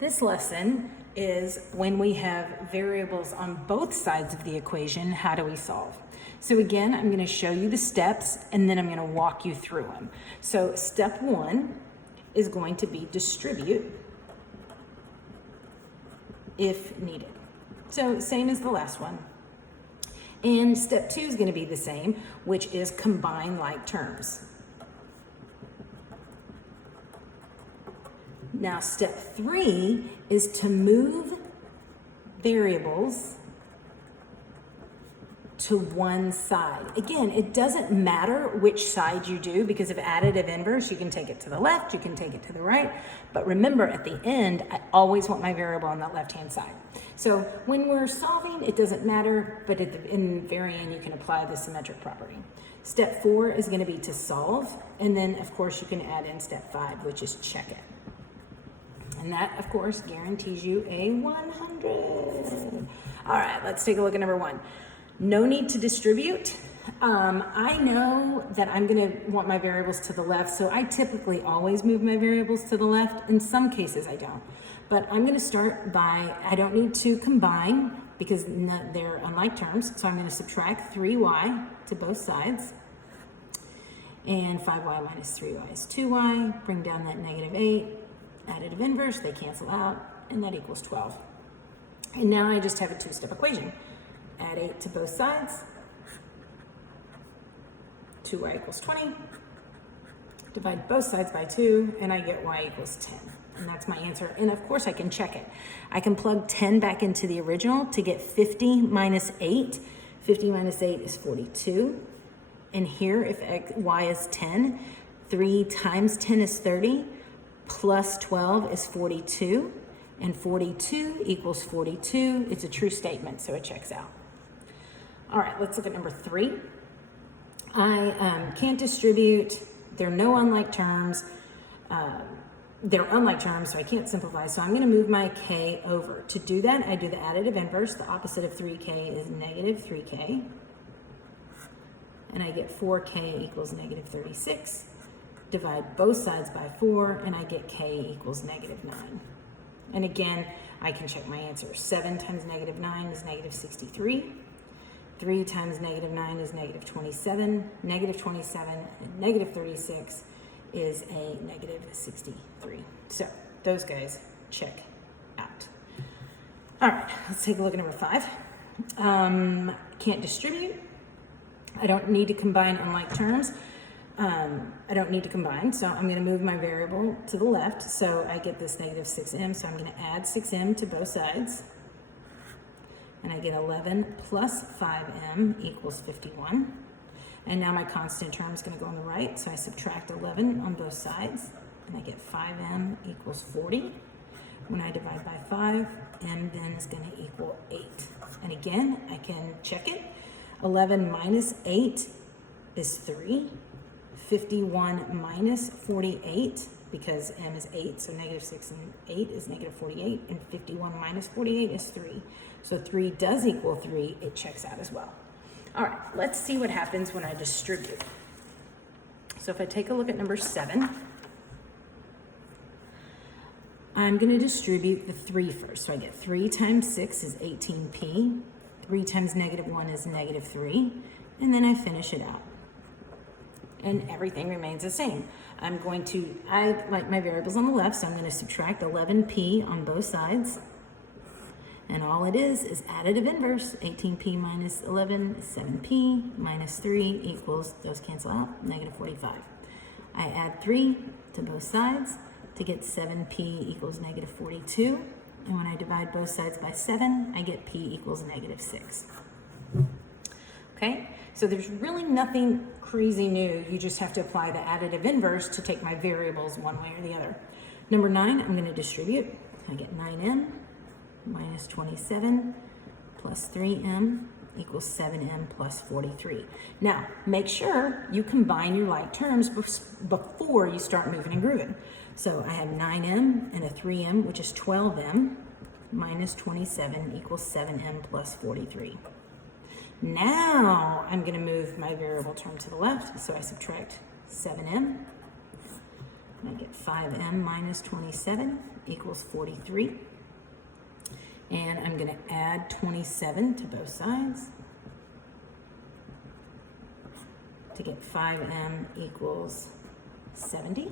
This lesson is when we have variables on both sides of the equation, how do we solve? So again, I'm going to show you the steps and then I'm going to walk you through them. So step one is going to be distribute if needed. So same as the last one. And step two is going to be the same, which is combine like terms. Now, step three is to move variables to one side. Again, it doesn't matter which side you do because of additive inverse. You can take it to the left, you can take it to the right. But remember, at the end, I always want my variable on that left-hand side. So when we're solving, it doesn't matter, but in the very end, you can apply the symmetric property. Step four is going to be to solve. And then, of course, you can add in step five, which is check it. And that, of course, guarantees you a 100. All right, let's take a look at number one. No need to distribute. I know that I'm going to want my variables to the left, so I typically always move my variables to the left. In some cases, I don't. But I'm going to start by, I don't need to combine because they're unlike terms, so I'm going to subtract 3y to both sides. And 5y minus 3y is 2y. Bring down that negative 8. Additive inverse, they cancel out, and that equals 12. And now I just have a two-step equation. Add 8 to both sides. 2y equals 20. Divide both sides by 2, and I get y equals 10. And that's my answer. And of course, I can check it. I can plug 10 back into the original to get 50 minus 8. 50 minus 8 is 42. And here, if y is 10, 3 times 10 is 30. Plus 12 is 42, and 42 equals 42. It's a true statement, so it checks out. All right, let's look at number three. I can't distribute. There are no unlike terms. They're unlike terms, so I can't simplify. So I'm going to move my k over. To do that, I do the additive inverse. The opposite of 3k is negative 3k. And I get 4k equals negative 36. Divide both sides by 4, and I get k equals negative 9. And again, I can check my answer. 7 times negative 9 is negative 63. 3 times negative 9 is negative 27. Negative 27 and negative 36 is a negative 63. So those guys check out. All right, let's take a look at number 5. Can't distribute. I don't need to combine unlike terms. I don't need to combine, so I'm going to move my variable to the left. So I get this negative 6m, so I'm going to add 6m to both sides. And I get 11 plus 5m equals 51. And now my constant term is going to go on the right, so I subtract 11 on both sides. And I get 5m equals 40. When I divide by 5, m then is going to equal 8. And again, I can check it. 11 minus 8 is 3. 51 minus 48, because m is 8, so negative 6 and 8 is negative 48, and 51 minus 48 is 3. So 3 does equal 3. It checks out as well. All right, let's see what happens when I distribute. So if I take a look at number 7, I'm going to distribute the 3 first. So I get 3 times 6 is 18p. 3 times negative 1 is negative 3. And then I finish it out. And everything remains the same. I like my variables on the left, so I'm going to subtract 11p on both sides. And all it is additive inverse. 18p minus 11 is 7p minus 3 equals, those cancel out, negative 45. I add 3 to both sides to get 7p equals negative 42. And when I divide both sides by 7, I get p equals negative 6. Okay, so there's really nothing crazy new. You just have to apply the additive inverse to take my variables one way or the other. Number 9, I'm going to distribute. I get 9m minus 27 plus 3m equals 7m plus 43. Now, make sure you combine your like terms before you start moving and grooving. So I have 9m and a 3m, which is 12m, minus 27 equals 7m plus 43. Now I'm going to move my variable term to the left, so I subtract 7m I get 5m minus 27 equals 43. And I'm going to add 27 to both sides to get 5m equals 70.